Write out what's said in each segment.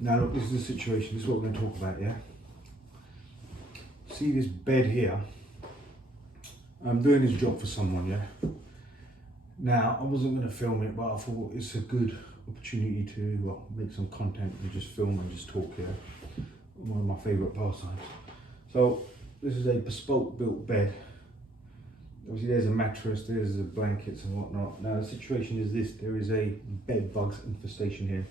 Now look, this is the situation, this is what we're going to talk about, yeah? See this bed here? I'm doing this job for someone, yeah? Now, I wasn't going to film it, but I thought it's a good opportunity to, well, make some content and just film and just talk, yeah? One of my favourite pastimes. So, this is a bespoke built bed. Obviously there's a mattress, there's the blankets and whatnot. Now the situation is this, there is a bed bugs infestation here.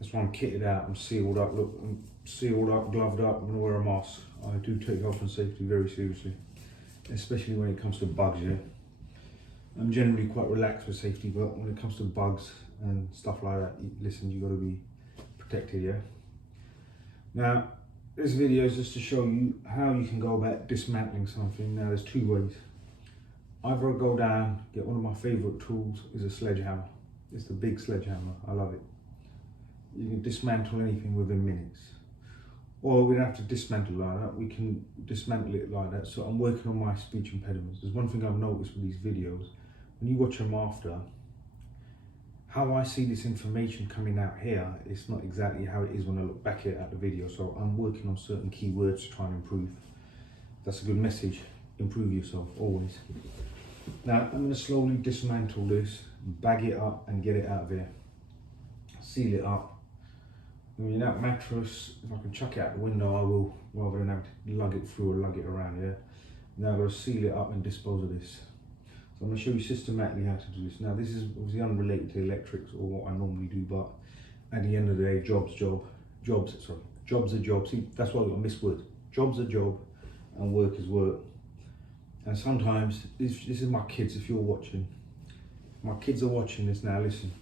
That's why I'm kitted out, I'm sealed up, look, I'm sealed up, gloved up, I'm gonna wear a mask. I do take health and safety very seriously, especially when it comes to bugs, yeah. I'm generally quite relaxed with safety, but when it comes to bugs and stuff like that, listen, you gotta be protected, yeah. Now, this video is just to show you how you can go about dismantling something. Now there's two ways. Either I go down, get one of my favourite tools is a sledgehammer. It's the big sledgehammer, I love it. You can dismantle anything within minutes. Or we don't have to dismantle like that, we can dismantle it like that. So I'm working on my speech impediments. There's one thing I've noticed with these videos, when you watch them after, how I see this information coming out here, it's not exactly how it is when I look back at the video. So I'm working on certain keywords to try and improve. That's a good message, improve yourself, always. Now I'm going to slowly dismantle this, bag it up and get it out of here. Seal it up. I mean, that mattress, if I can chuck it out the window, I will, rather than have to lug it through or lug it around here. Now I've got to seal it up and dispose of this. So I'm going to show you systematically how to do this. Now this is obviously unrelated to electrics or what I normally do, but at the end of the day, job's a job. See, that's why I've got a misword. Job's a job and work is work. And sometimes, this is my kids, if you're watching, my kids are watching this now, listen.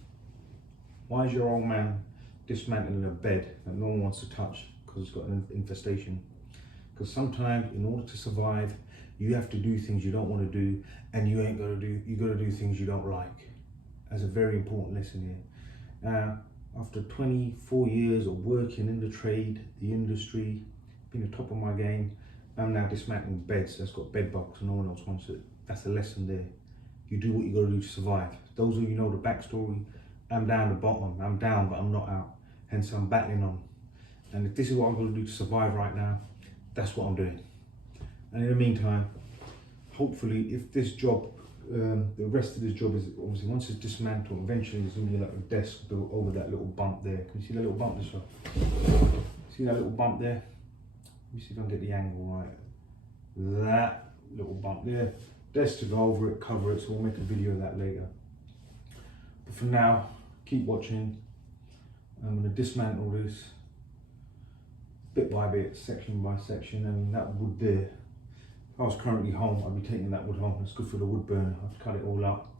Why is your old man dismantling a bed that no one wants to touch because it's got an infestation? Because sometimes, in order to survive, you have to do things you don't want to do, and you got to do things you don't like. That's a very important lesson here. Now, after 24 years of working in the trade, the industry, being the top of my game, I'm now dismantling beds that's got bed bugs and no one else wants it. That's the lesson there. You do what you got to do to survive. Those of you know the backstory, I'm down the bottom. I'm down, but I'm not out. Hence, I'm battling on. And if this is what I'm going to do to survive right now, that's what I'm doing. And in the meantime, hopefully, if this job, the rest of this job is obviously once it's dismantled, eventually there's going to be like a desk built over that little bump there. Can you see that little bump this way? See that little bump there? Let me see if I can get the angle right. That little bump there. Desk to go over it, cover it, so we'll make a video of that later. But for now, keep watching. I'm going to dismantle this bit by bit, section by section, and that wood there. If I was currently home, I'd be taking that wood home. It's good for the wood burner. I'd cut it all up,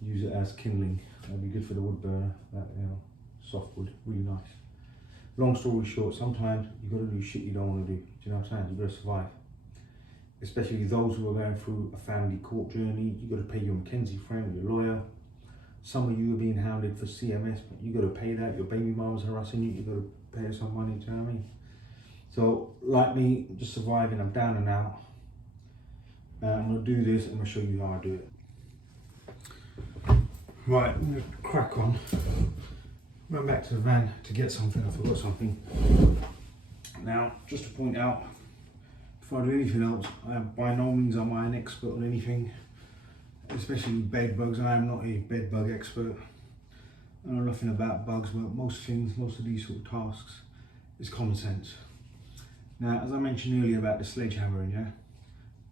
use it as kindling. That'd be good for the wood burner. That, you know, soft wood, really nice. Long story short, sometimes you've got to do shit you don't want to do. Do you know what I'm saying? You've got to survive. Especially those who are going through a family court journey. You've got to pay your Mackenzie friend, your lawyer. Some of you are being hounded for CMS, but you've got to pay that. Your baby mama's harassing you, you've got to pay her some money, do you know what I mean? So, like me, I'm just surviving, I'm down and out. I'm going to do this, I'm going to show you how I do it. Right, I'm going to crack on. Went back to the van to get something, I forgot something. Now, just to point out, before I do anything else, I am by no means am I an expert on anything, especially bed bugs. I am not a bed bug expert. I know nothing about bugs, but most things, most of these sort of tasks is common sense. Now, as I mentioned earlier about the sledgehammering, yeah?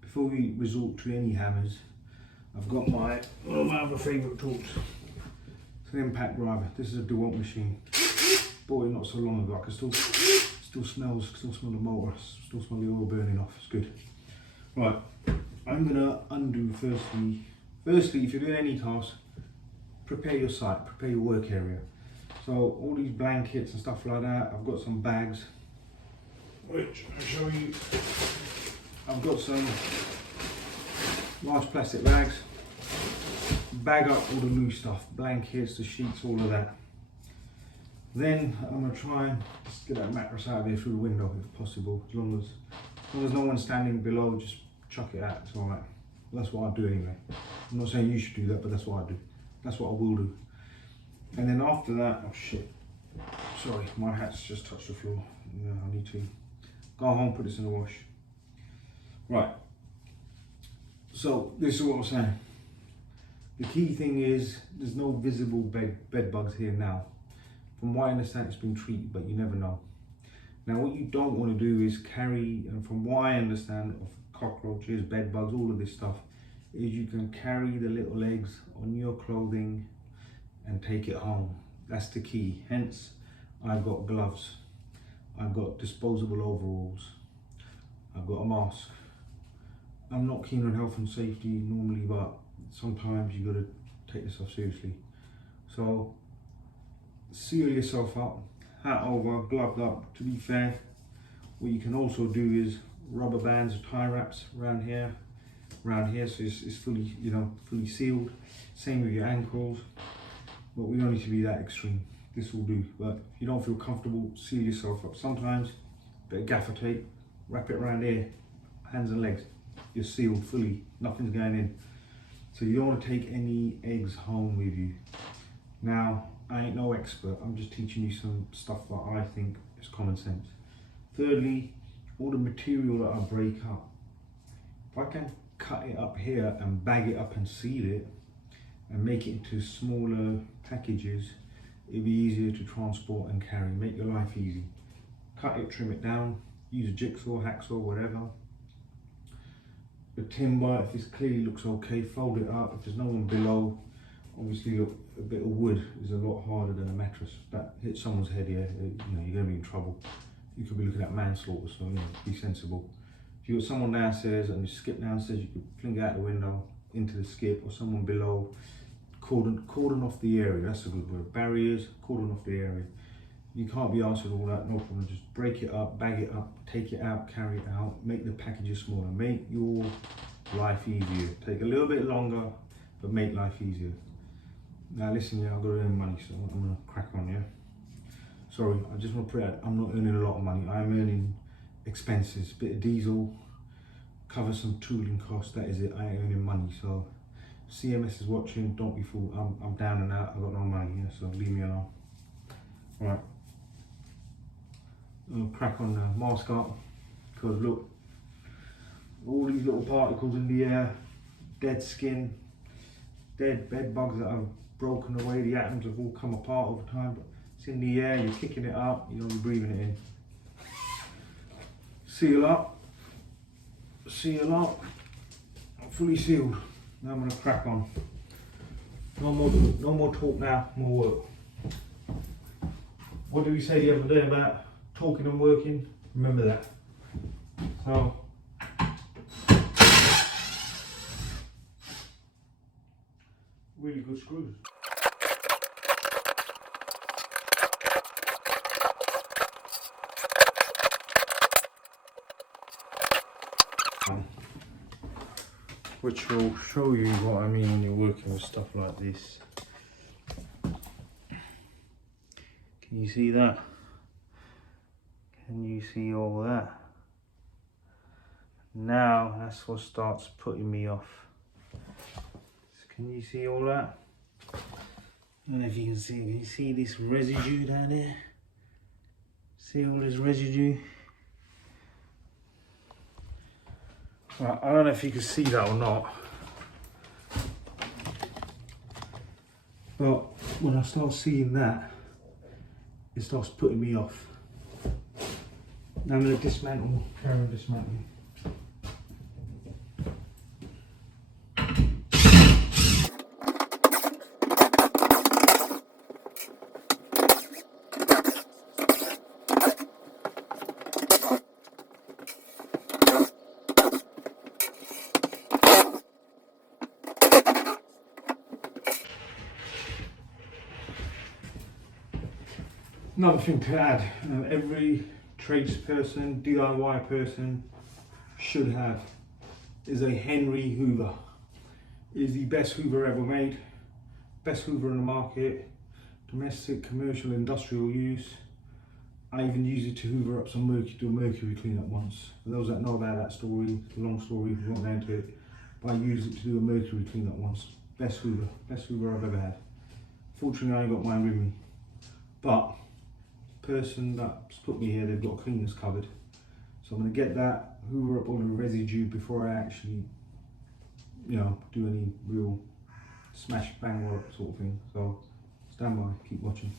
Before we resort to any hammers, I've got one of my other favourite tools. It's an impact driver. This is a DeWalt machine. Bought it not so long ago. I can still smell the motor, still smell the oil burning off. It's good. Right, I'm gonna undo firstly, if you're doing any task, prepare your site, prepare your work area. So all these blankets and stuff like that, I've got some bags, which I'll show you. I've got some large plastic bags, bag up all the loose stuff, blankets, the sheets, all of that. Then I'm going to try and just get that mattress out of here through the window if possible. As long as no one's standing below, just chuck it out, it's alright. That's what I do anyway. I'm not saying you should do that, but that's what I do. That's what I will do. And then after that, oh shit, Sorry, my hat's just touched the floor. Yeah, I need to go home, put this in the wash. Right, so this is what I'm saying. The key thing is there's no visible bed bugs here now. From what I understand, it's been treated, but you never know. Now what you don't want to do is carry, and from what I understand of cockroaches, bed bugs, all of this stuff, is you can carry the little eggs on your clothing and take it home. That's the key. Hence, I've got gloves, I've got disposable overalls, I've got a mask. I'm not keen on health and safety normally, but sometimes you got to take this stuff seriously. So seal yourself up, hat over, gloved up. To be fair, what you can also do is rubber bands or tie wraps around here, so it's fully, fully sealed. Same with your ankles, but we don't need to be that extreme. This will do, but if you don't feel comfortable, seal yourself up. Sometimes a bit of gaffer tape, wrap it around here, hands and legs. You're sealed fully, nothing's going in. So you don't want to take any eggs home with you. Now, I ain't no expert, I'm just teaching you some stuff that I think is common sense. Thirdly, all the material that I break up, if I can cut it up here and bag it up and seal it and make it into smaller packages, it'll be easier to transport and carry, make your life easy. Cut it, trim it down, use a jigsaw, hacksaw, whatever. The timber, if this clearly looks okay, fold it up. If there's no one below, obviously look, a bit of wood is a lot harder than a mattress. That hits someone's head here, you're gonna be in trouble. You could be looking at manslaughter, so be sensible. If you've got someone downstairs and you skip downstairs, you could fling it out the window into the skip, or someone below. Cordon off the area, that's a good word. Barriers, cordon off the area. You can't be asked with all that, no problem. Just break it up, bag it up, take it out, carry it out, make the packages smaller, make your life easier. Take a little bit longer, but make life easier. Now listen, yeah, I've got to earn money, so I'm gonna crack on, yeah? Sorry, I just want to put out, I'm not earning a lot of money. I'm earning expenses, bit of diesel, cover some tooling costs, that is it. I ain't earning money, so CMS is watching, don't be fooled. I'm down and out, I've got no money here, so leave me alone. Right. I'll crack on the mask up, because look, all these little particles in the air, dead skin, dead bed bugs that have broken away, the atoms have all come apart over time, but it's in the air, you're kicking it up, you're breathing it in. Seal up, I'm fully sealed. Now I'm gonna crack on. No more talk now, more work. What did we say the other day about talking and working? Remember that. So, really good screws. Which will show you what I mean when you're working with stuff like this. Can you see that? Can you see all that? Now that's what starts putting me off. So can you see all that? I don't know if you can you see this residue down there? See all this residue? Right, I don't know if you can see that or not, but when I start seeing that, it starts putting me off. Now I'm going to dismantle, carry on dismantling. Another thing to add, every tradesperson, DIY person should have is a Henry Hoover. It is the best Hoover ever made, best Hoover in the market, domestic, commercial, industrial use. I even use it to hoover up some mercury, do a mercury cleanup once. For those that know about that story, it's a long story, we won't go into it, but I used it to do a mercury cleanup once. Best Hoover I've ever had. Fortunately I ain't got mine with me, but person that's put me here, they've got a cleaners cupboard. So I'm going to get that, hoover up all the residue before I actually, you know, do any real smash bang work sort of thing. So stand by, keep watching.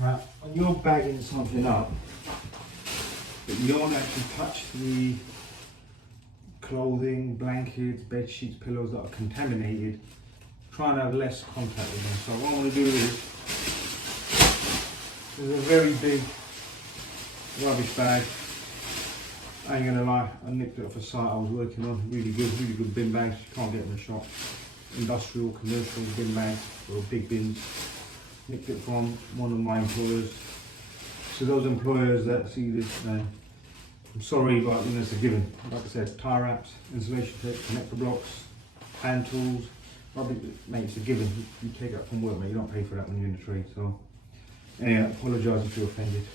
Right, when you're bagging something up, but you don't actually touch the clothing, blankets, bed sheets, pillows that are contaminated, try and have less contact with them. So what I'm going to do is, there's a very big rubbish bag. I ain't gonna lie, I nicked it off a site I was working on. Really good bin bags. You can't get in the shop. Industrial, commercial bin bags or big bins. Nicked it from one of my employers. So those employers that see this, I'm sorry, but you know, it's a given. Like I said, tie wraps, insulation tape, connector blocks, hand tools. Mate, it's a given. You take that from work, mate. You don't pay for that when you're in the trade. So, anyway, I apologise if you're offended.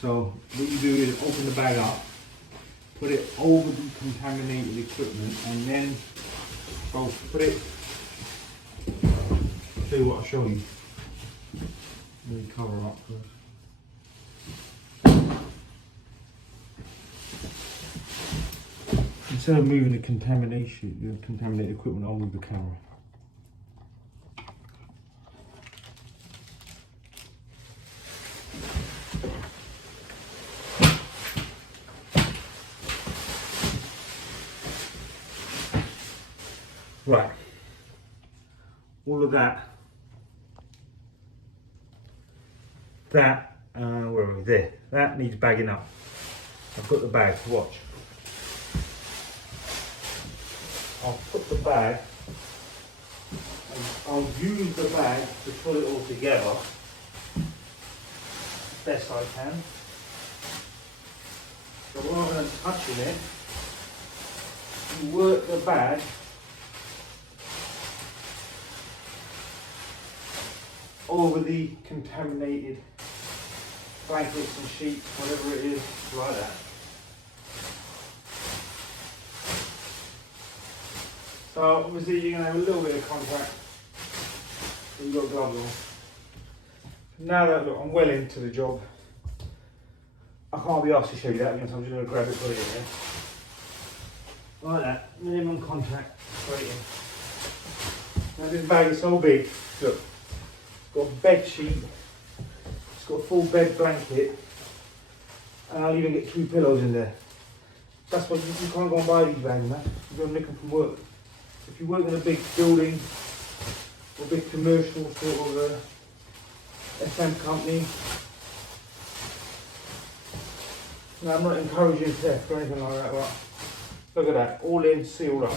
So, what you do is open the bag up, put it over the contaminated equipment, and then put it. I'll tell you what, I'll show you. Let me cover up first. Instead of moving the contaminated equipment, I'll move the camera. Right, all of that, where are we? There, that needs bagging up. I've got the bag, watch. I'll put the bag, and I'll use the bag to pull it all together best I can. So rather than touching it, you work the bag over the contaminated blankets and sheets, whatever it is, like that. So obviously you're going to have a little bit of contact when you've got gloves on. Now that look, I'm well into the job, I can't be asked to show you that again, so I'm just going to grab it, put it in there. Like that, minimum contact, straight in. Now this bag is so big, look. It's got a bed sheet, it's got a full bed blanket, and I'll even get 2 pillows in there. That's what you can't go and buy these bags, man. You're going to nick them from work. If you work in a big building or big commercial sort of FM company, now, I'm not encouraging theft or anything like that, but look at that, all in, sealed up.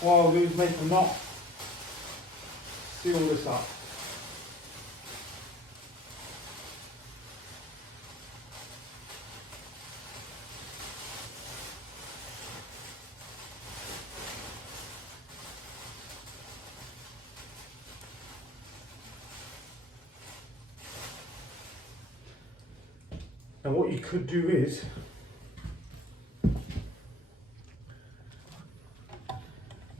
What I'll do is make a knot, seal this up. Now what you could do is,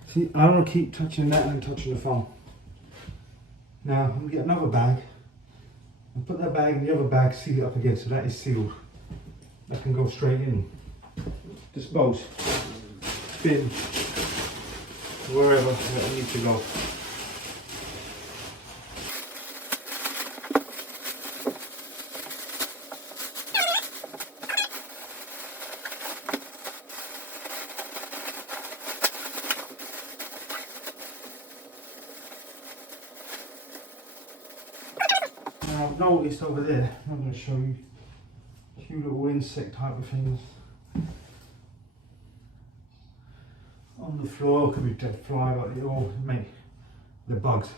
see, I don't want to keep touching that and touching the phone. Now I'm going to get another bag and put that bag in the other bag, seal it up again, so that is sealed. That can go straight in. Dispose, bin, wherever that needs to go. I've noticed over there, I'm going to show you a few little insect type of things on the floor. Could be dead fly, but it all they're bugs.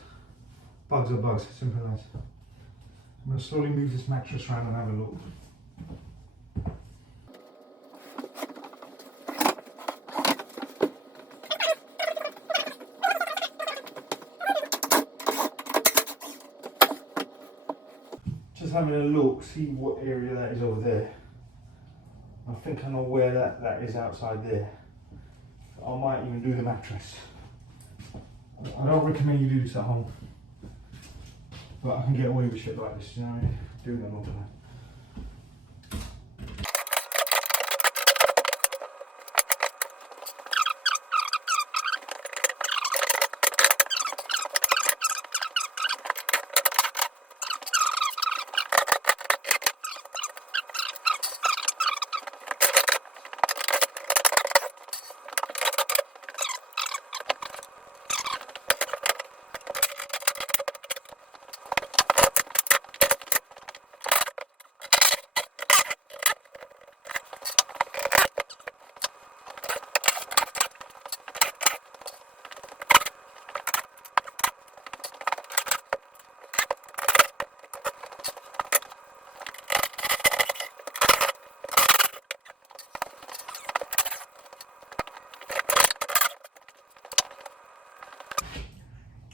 Bugs are bugs, simple as. I'm going to slowly move this mattress around and have a look. just having a look, see what area that is over there. I think I know where that is outside there. I might even do the mattress. I don't recommend you do this at home, but I can get away with shit like this, you know what I mean? Do that all the time.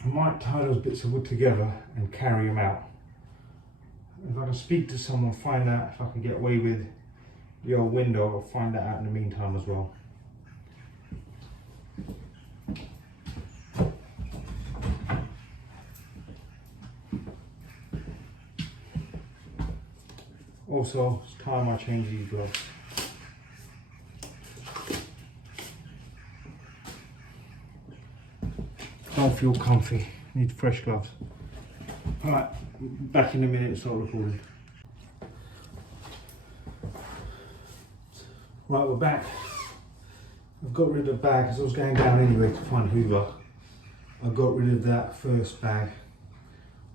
I might tie those bits of wood together and carry them out. If I can speak to someone, find out if I can get away with the old window, I'll find that out in the meantime as well. Also, it's time I change these gloves. Don't feel comfy, need fresh gloves. Alright, back in a minute and start recording. Right, we're back. I've got rid of the bag because I was going down anyway to find Hoover. I got rid of that first bag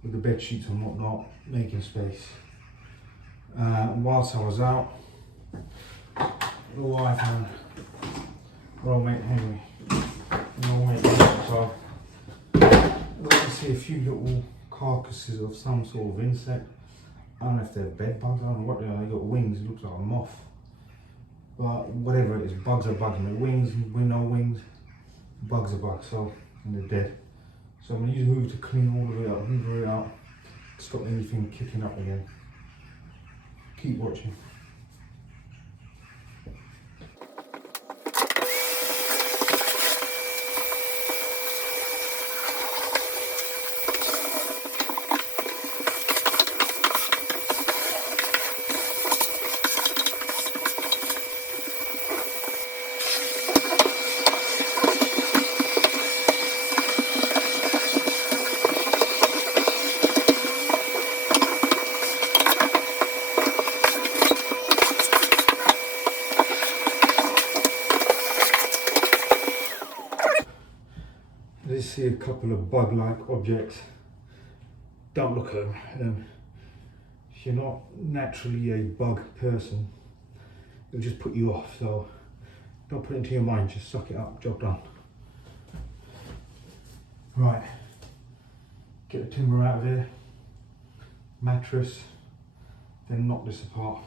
with the bed sheets and whatnot, making space. Whilst I was out, the wife and old mate Henry, so I can see a few little carcasses of some sort of insect. I don't know if they're bed bugs, I don't know what they are. They got wings, it looks like a moth. But whatever it is, bugs are bugs. Wings, with no wings, bugs are bugs, so, and they're dead. So I'm going to use a hoover to clean all of it up, hoover it out, stop anything kicking up again. Keep watching. I just see a couple of bug-like objects. Don't look at them. If you're not naturally a bug person, it'll just put you off. So don't put it into your mind, just suck it up, job done. Right, get the timber out of there, mattress, then knock this apart.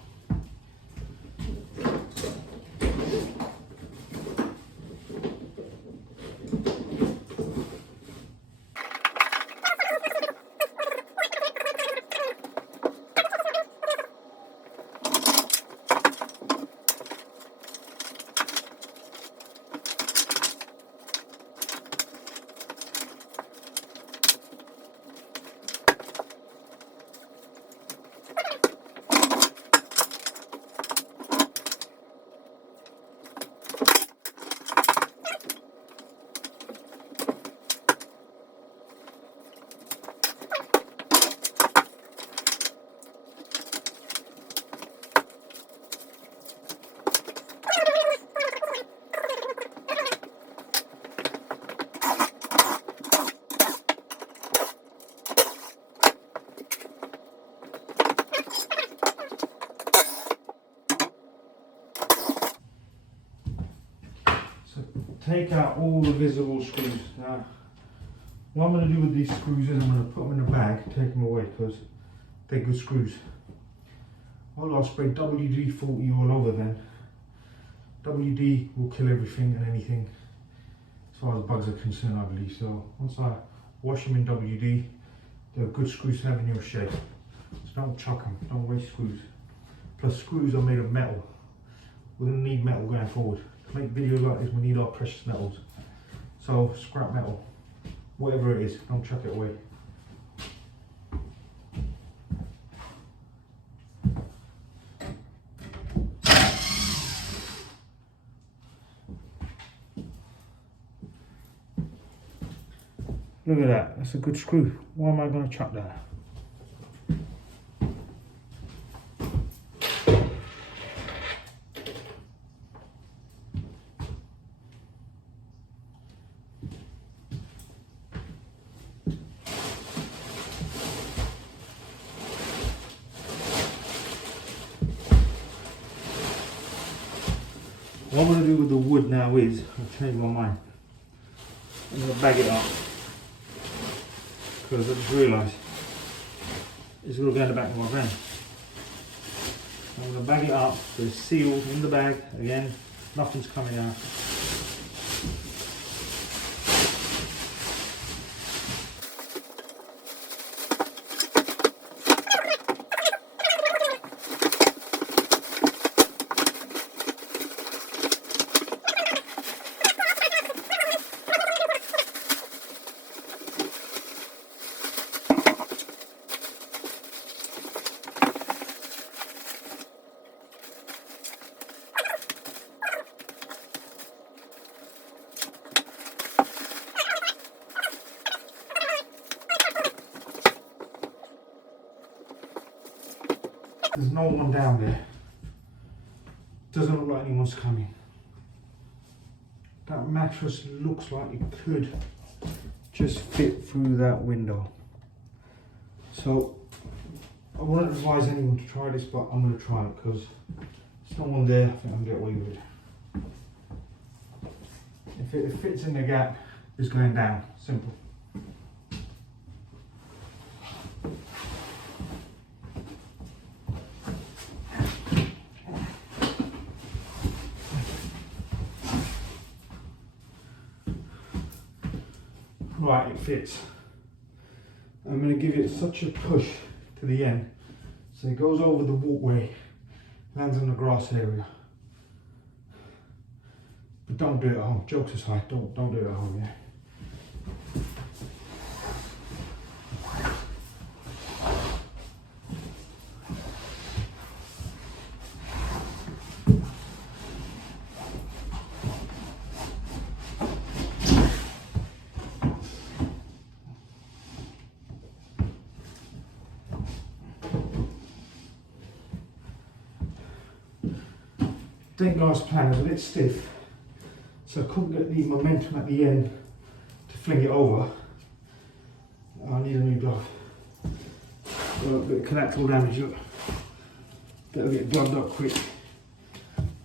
Take out all the visible screws. Now, what I'm going to do with these screws is I'm going to put them in a bag, take them away because they're good screws. I'll spray WD-40 all over them. WD will kill everything and anything as far as bugs are concerned, I believe. So once I wash them in WD, they're good screws to have in your shed. Let's don't chuck them, don't waste screws. Plus screws are made of metal. We're going to need metal going forward. To make videos like this we need our precious metals. So scrap metal, whatever it is, don't chuck it away. Look at that, that's a good screw. Why am I going to chuck that? What I'm going to do with the wood now is, I've changed my mind. I'm going to bag it up. Because I just realised it's going to go in the back of my van. I'm going to bag it up so it's sealed in the bag. Again, nothing's coming out. There's no one down there. Doesn't look like anyone's coming. That mattress looks like it could just fit through that window. So I wouldn't advise anyone to try this, but I'm going to try it because there's no one there. I think I can get away with it. If it fits in the gap, it's going down. Simple. Right, it fits. I'm going to give it such a push to the end so it goes over the walkway, lands in the grass area. But don't do it at home. Jokes aside, don't do it at home, yeah. Stained glass pan is a bit stiff, so I couldn't get the momentum at the end to fling it over. I need a new glove. Got a bit of collateral damage, look. Better get gloved up quick.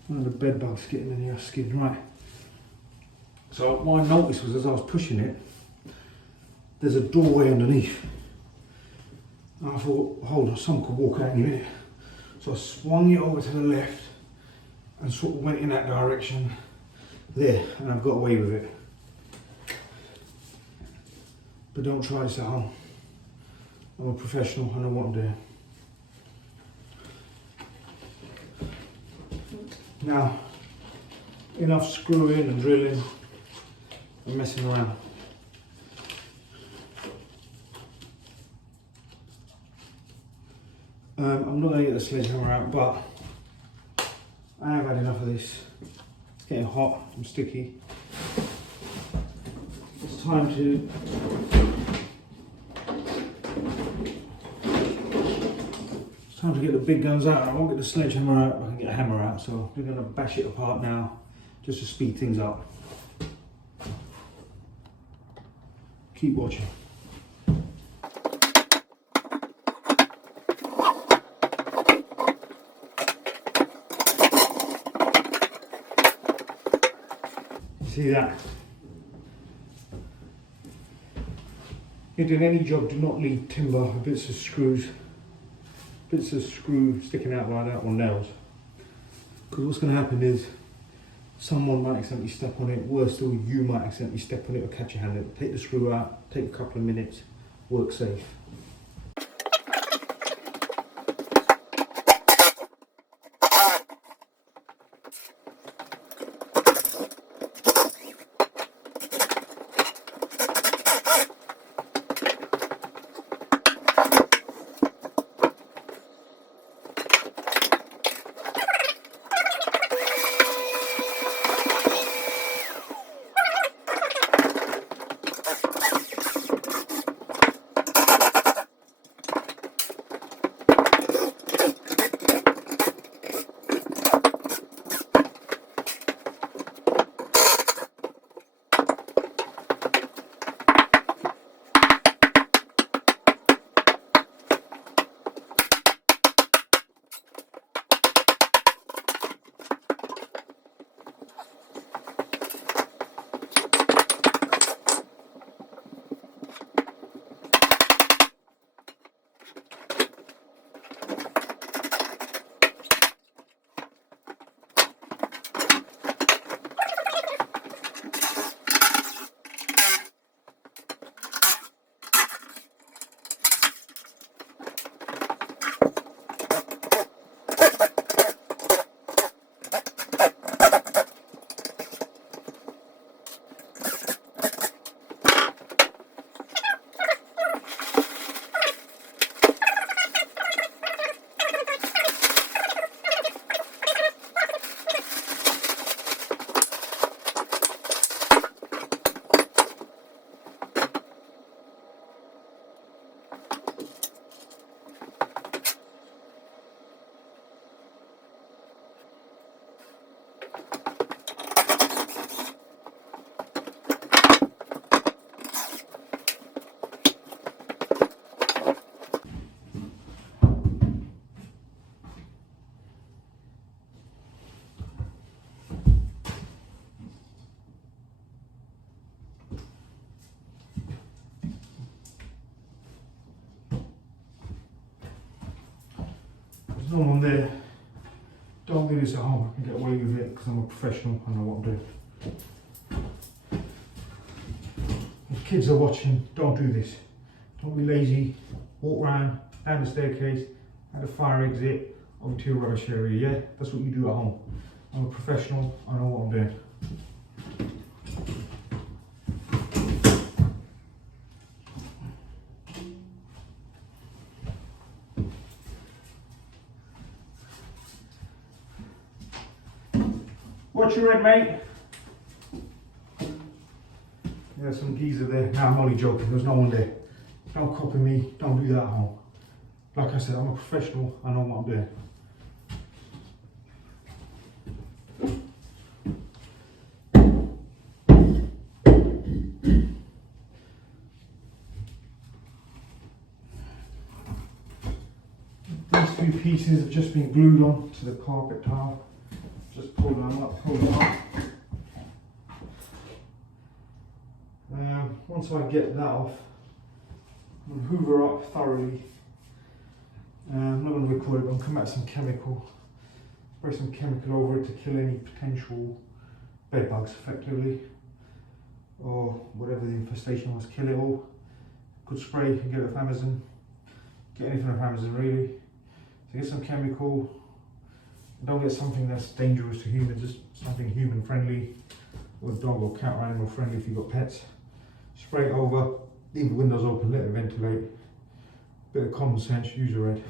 One of the bed bugs getting in your skin, right. So what I noticed was as I was pushing it, there's a doorway underneath. And I thought, hold on, someone could walk out any minute. So I swung it over to the left and sort of went in that direction there, and I've got away with it. But don't try this at home. I'm a professional, I know what I'm doing. Now, enough screwing and drilling and messing around. I'm not going to get the sledgehammer out, but I have had enough of this. It's getting hot and sticky. It's time to get the big guns out. I won't get the sledgehammer out, I can get a hammer out, so we're going to bash it apart now just to speed things up. Keep watching. See that? If you're doing any job, do not leave timber or bits of screw sticking out like that, or nails. Because what's going to happen is someone might accidentally step on it, worse still, you might accidentally step on it or catch your hand in it. Take the screw out, take a couple of minutes, work safe. there's no one there. Don't do this at home. I can get away with it because I'm a professional. I know what I'm doing. If kids are watching, don't do this. Don't be lazy. Walk around, down the staircase, at the fire exit, over to your rubbish area. Yeah, that's what you do at home. I'm a professional. I know what I'm doing. Watch your head, mate. There's some geezer there. Nah, I'm only joking. There's no one there. Don't copy me. Don't do that at home. Like I said, I'm a professional. I know what I'm doing. These two pieces have just been glued on to the carpet tile. Just pull them up, pull them up. Once I get that off, I'm going to hoover up thoroughly. I'm not going to record it, but I'm coming out with some chemical. Spray some chemical over it to kill any potential bed bugs effectively. Or whatever the infestation was, kill it all. Good spray, you can get it off Amazon. Get anything off Amazon really. So get some chemical. Don't get something that's dangerous to humans, just something human friendly, or dog or cat or animal friendly if you've got pets. Spray it over, leave the windows open, let it ventilate. Bit of common sense, use your head.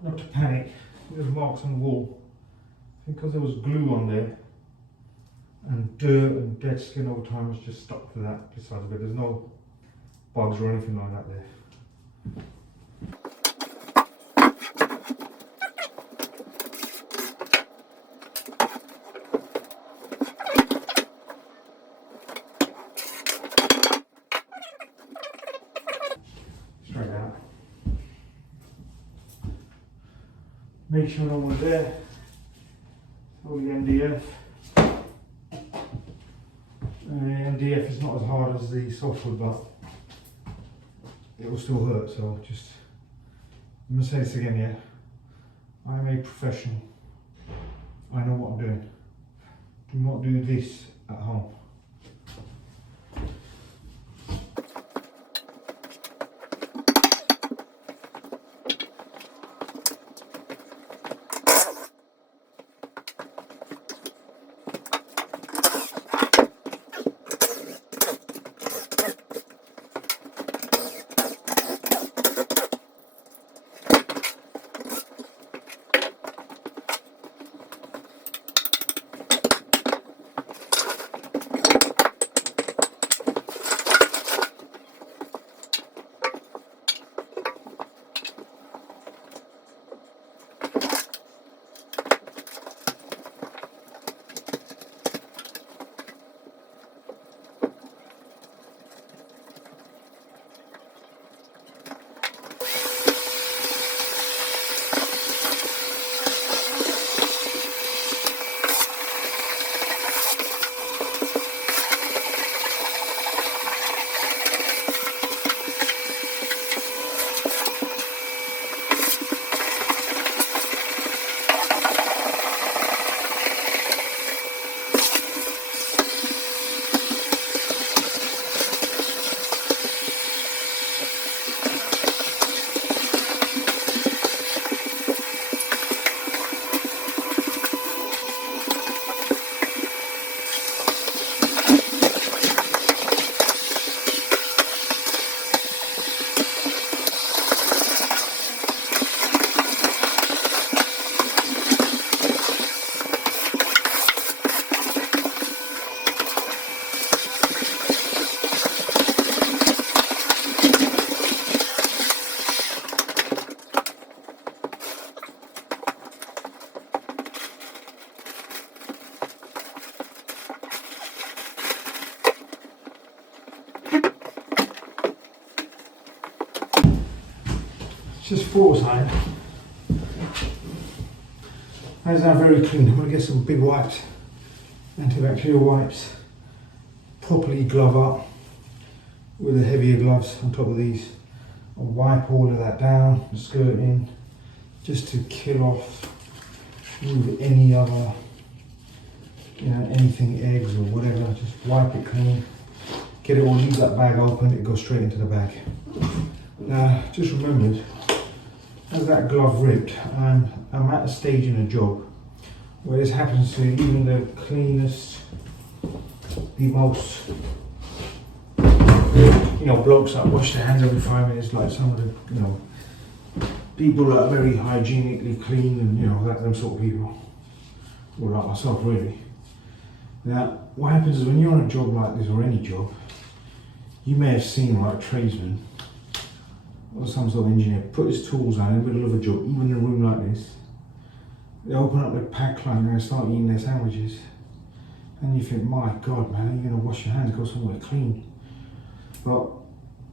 Not to panic, there's marks on the wall. Because there was glue on there, and dirt and dead skin over time was just stuck to that side of it. There's no bugs or anything like that there. Straight out. Make sure no one's there. All the MDF. MDF is not as hard as the softwood, but it will still hurt, so just, I'm going to say this again, yeah. I'm a professional. I know what I'm doing. Do not do this at home. Just photo time. That is now very clean. I'm going to get some big wipes antibacterial wipes, properly glove up with the heavier gloves on top of these. I'll wipe all of that down, the skirting, just to kill off with any other, anything, eggs or whatever. Just wipe it clean, get it all, leave that bag open, it goes straight into the bag. Now, just remembered, as that glove ripped, I'm at a stage in a job where this happens to even the cleanest, the most, blokes that wash their hands every 5 minutes, like some of the, people that are very hygienically clean and, them sort of people. Or like myself, really. Now, what happens is when you're on a job like this, or any job, you may have seen like a tradesman or some sort of engineer put his tools on in the middle of a job, even in a room like this. They open up their pack line and start eating their sandwiches. And you think, my God, man, you're going to wash your hands, go somewhere clean. But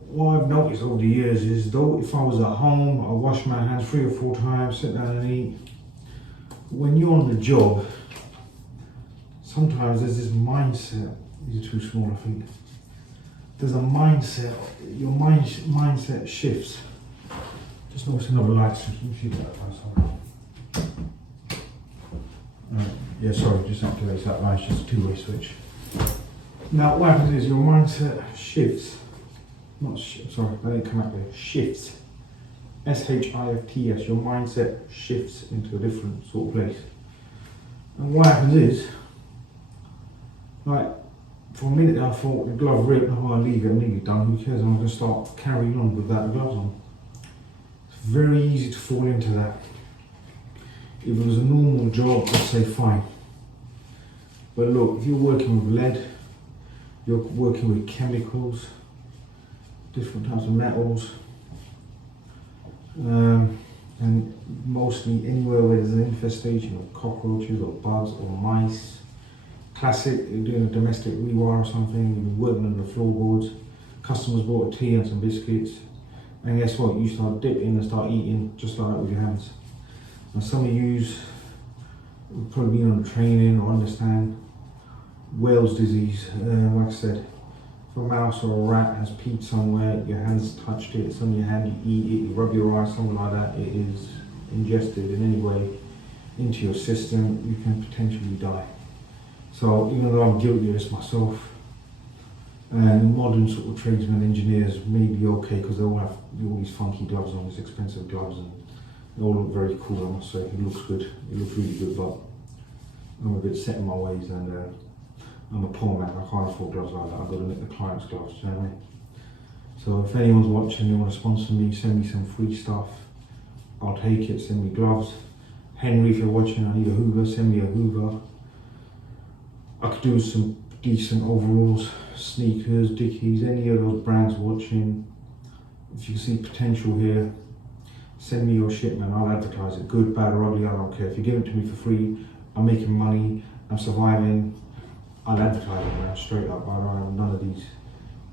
what I've noticed over the years is, though if I was at home, I wash my hands 3 or 4 times, sit down and eat. When you're on the job, sometimes there's this mindset. These are too small, I think. There's a mindset, your mindset shifts. Just notice another light switch. Let me see that. Sorry. Yeah, sorry, just activates that light. It's just a 2-way switch. Now, what happens is your mindset shifts. Sorry, that didn't come out there. Shifts. S-H-I-F-T-S. Your mindset shifts into a different sort of place. And what happens is, like, for a minute I thought the glove ripped, I'll leave it, I'm nearly done, who cares, I'm going to start carrying on without the gloves on. It's very easy to fall into that. If it was a normal job, I'd say fine. But look, if you're working with lead, you're working with chemicals, different types of metals, and mostly anywhere where there's an infestation of cockroaches or bugs or mice. Classic, you're doing a domestic rewire or something, you've been working on the floorboards, customers bought a tea and some biscuits, and guess what, you start dipping and start eating just like that with your hands. And some of you have probably been on training or understand Wales disease. Like I said, if a mouse or a rat has peed somewhere, your hands touched it, it's on your hand, you eat it, you rub your eyes, something like that, it is ingested in any way into your system, you can potentially die. So even though I'm guilty of this myself, and modern sort of tradesmen, engineers may be okay because they all have all these funky gloves on, these expensive gloves, and they all look very cool, I must say. It looks good, it looks really good, but I'm a bit set in my ways, and I'm a poor man, I can't afford gloves like that. I've got to nick the client's gloves, do you know what I mean? So if anyone's watching, you want to sponsor me, send me some free stuff, I'll take it, send me gloves. Henry, if you're watching, I need a Hoover, send me a Hoover. I could do some decent overalls, sneakers, Dickies, any of those brands watching. If you can see potential here, send me your shit, man. I'll advertise it, good, bad or ugly, I don't care. If you give it to me for free, I'm making money, I'm surviving, I'll advertise it, man, straight up. I don't have none of these.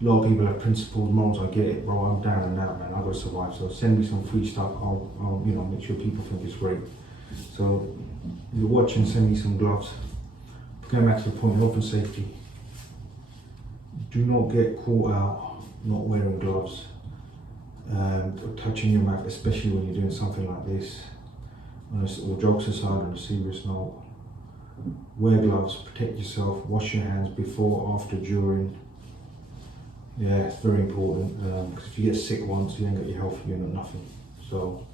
A lot of people have principles, morals, I get it, bro, I'm down and out, man, I've got to survive. So send me some free stuff, I'll make sure people think it's great. So if you're watching, send me some gloves. Going back to the point of health and safety, do not get caught out not wearing gloves, or touching your mouth, especially when you're doing something like this. All jokes aside, on a serious note, wear gloves, protect yourself, wash your hands before, after, during. Yeah, it's very important, because if you get sick once, you ain't got your health, you ain't got nothing. So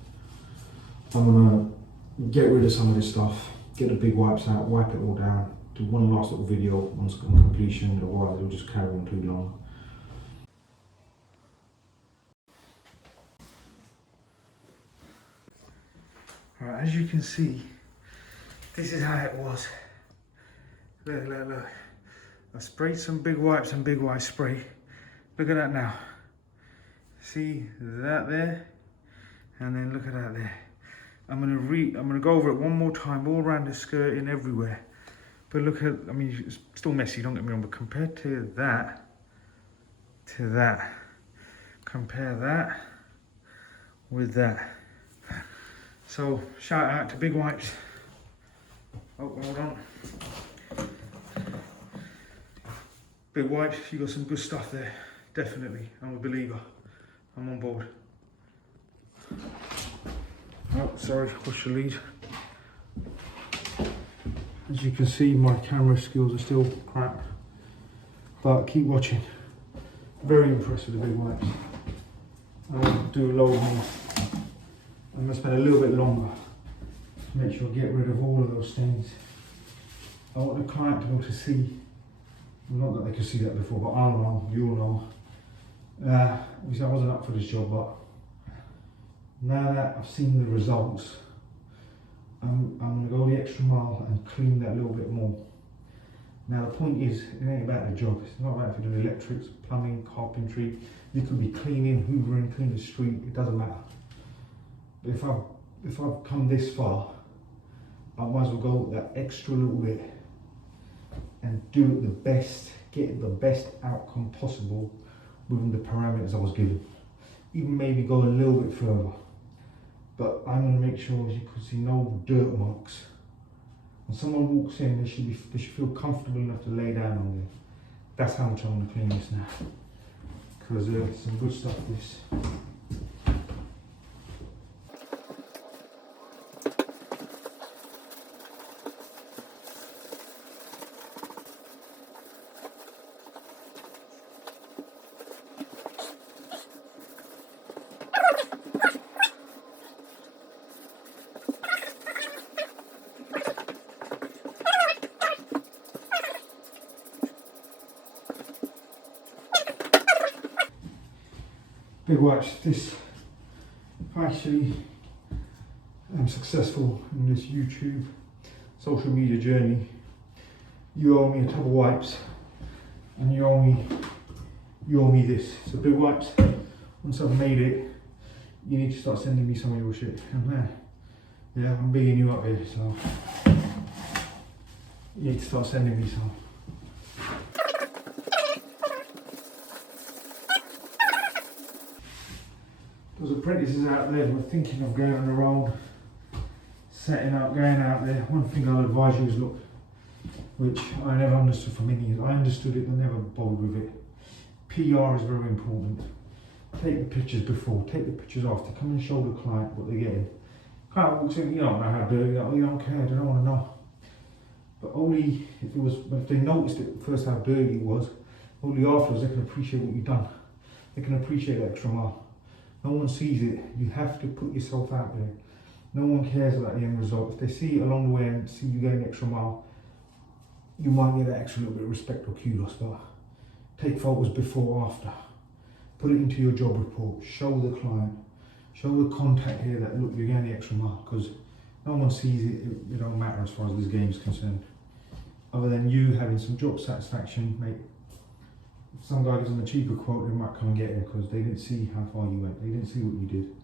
I'm gonna get rid of some of this stuff, get the big wipes out, wipe it all down. Do one last little video once on completion, otherwise it'll just carry on too long. Right, as you can see, this is how it was. Look, look, look. I sprayed some big wipes and big wipe spray. Look at that now. See that there? And then look at that there. I'm gonna go over it one more time, all around the skirting, everywhere. But look at, I mean, it's still messy, don't get me wrong, but compared to that, compare that with that. So, shout out to Big Wipes. Oh, hold on. Big wipes, you got some good stuff there, definitely. I'm a believer. I'm on board. Oh, sorry, push the lead. As you can see, my camera skills are still crap, but keep watching. Very impressed with the big wipes. I'll do a load more. I'm going to spend a little bit longer to make sure I get rid of all of those stains. I want the client to be able to see, not that they could see that before, but I know, you'll know. Obviously I wasn't up for this job, but now that I've seen the results, I'm going to go the extra mile and clean that a little bit more. Now the point is, it ain't about the job. It's not about if you're doing electrics, plumbing, carpentry. You could be cleaning, hoovering, cleaning the street, it doesn't matter. But if I've come this far, I might as well go that extra little bit and do it the best, get the best outcome possible within the parameters I was given. Even maybe go a little bit further. But I'm going to make sure, as you can see, no dirt marks. When someone walks in, they should feel comfortable enough to lay down on there. That's how much I'm going to clean this now. Because it's some good stuff, this. Big wipes, this, if I actually am successful in this YouTube social media journey, you owe me a tub of wipes and you owe me this. So big wipes, once I've made it, you need to start sending me some of your shit. And yeah, I'm bigging you up here, so you need to start sending me some. Those apprentices out there who are thinking of going on the road, setting out, going out there, one thing I'll advise you is look, which I never understood for many years. I understood it but never bothered with it. PR is very important. Take the pictures before, take the pictures after, come and show the client what they're getting. Client walks in, you don't know how dirty, you don't care, they don't want to know. But only if they noticed it first how dirty it was, only afterwards they can appreciate what you've done. They can appreciate the extra mile. No one sees it. You have to put yourself out there. No one cares about the end result. If they see it along the way and see you going the extra mile, you might get that extra little bit of respect or kudos. But take photos before, after. Put it into your job report. Show the client. Show the contact here that look, you're going the extra mile. Because no one sees it. It don't matter as far as this game is concerned. Other than you having some job satisfaction, mate. If some guy gives them a cheaper quote, they might come and get it because they didn't see how far you went. They didn't see what you did.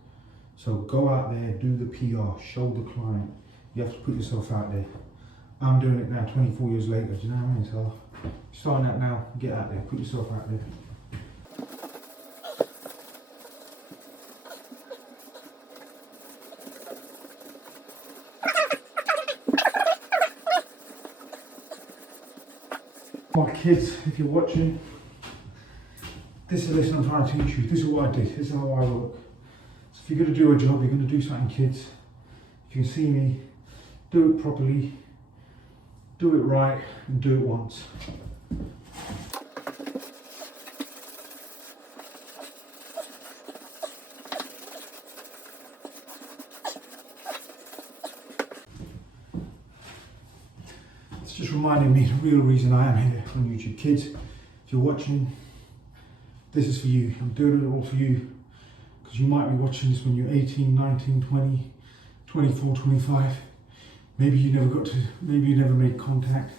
So go out there, do the PR, show the client. You have to put yourself out there. I'm doing it now 24 years later, do you know what I mean? So starting out now, get out there, put yourself out there. My kids, if you're watching, this is the lesson I'm trying to teach you. This is what I did. This is how I work. So if you're going to do a job, you're going to do something, kids. If you see me, do it properly, do it right, and do it once. It's just reminding me the real reason I am here on YouTube. Kids, if you're watching, this is for you. I'm doing it all for you because you might be watching this when you're 18, 19, 20, 24, 25. Maybe you never made contact.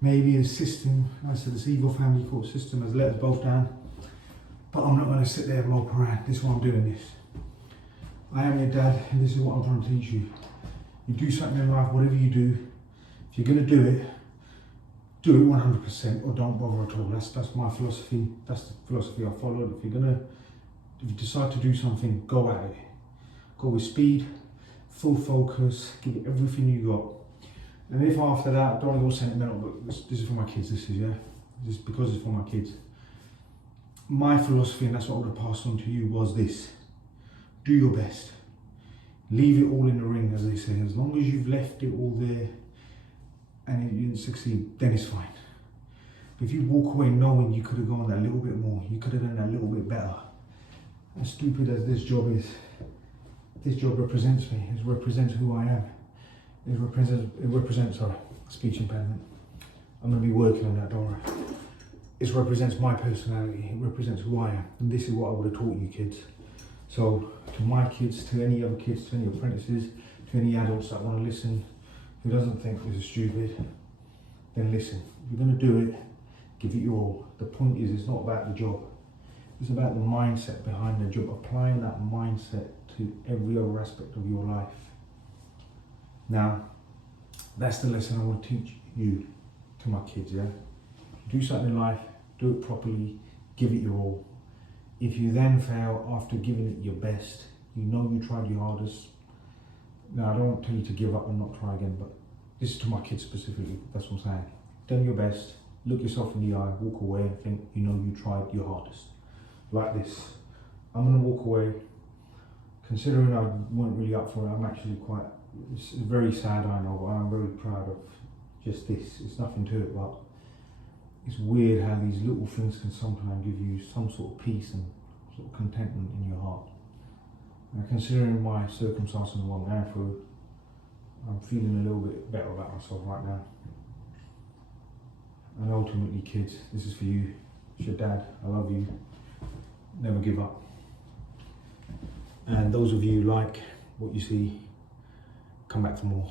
Maybe the system, I said this evil family court system has let us both down. But I'm not going to sit there and mope around. This is why I'm doing this. I am your dad and this is what I'm trying to teach you. You do something in life, whatever you do, if you're going to do it 100% or don't bother at all. That's my philosophy. That's the philosophy I followed. If you decide to do something, go at it. Go with speed, full focus, give it everything you got. And if after that, I don't want to go sentimental, but this is for my kids, this is, yeah. just because it's for my kids. My philosophy, and that's what I would have passed on to you, was this: do your best. Leave it all in the ring, as they say. As long as you've left it all there and you didn't succeed, then it's fine. But if you walk away knowing you could have gone that little bit more, you could have done that little bit better. As stupid as this job is, this job represents me. It represents who I am. It represents speech impairment. I'm going to be working on that, don't worry. It represents my personality. It represents who I am. And this is what I would have taught you kids. So to my kids, to any other kids, to any apprentices, to any adults that want to listen, who doesn't think this is stupid, then listen. If you're going to do it, give it your all. The point is, it's not about the job. It's about the mindset behind the job, applying that mindset to every other aspect of your life. Now, that's the lesson I want to teach you, to my kids, yeah? Do something in life, do it properly, give it your all. If you then fail after giving it your best, you know you tried your hardest. Now, I don't tell you to give up and not try again, but this is to my kids specifically, that's what I'm saying. Done your best, look yourself in the eye, walk away and think you know you tried your hardest. Like this. I'm going to walk away. Considering I weren't really up for it, I'm actually quite, it's very sad, I know, but I'm very proud of just this. It's nothing to it, but it's weird how these little things can sometimes give you some sort of peace and sort of contentment in your heart. And considering my circumstances and what I'm going through, I'm feeling a little bit better about myself right now. And ultimately, kids, this is for you. It's your dad. I love you. Never give up. And those of you who like what you see, come back for more.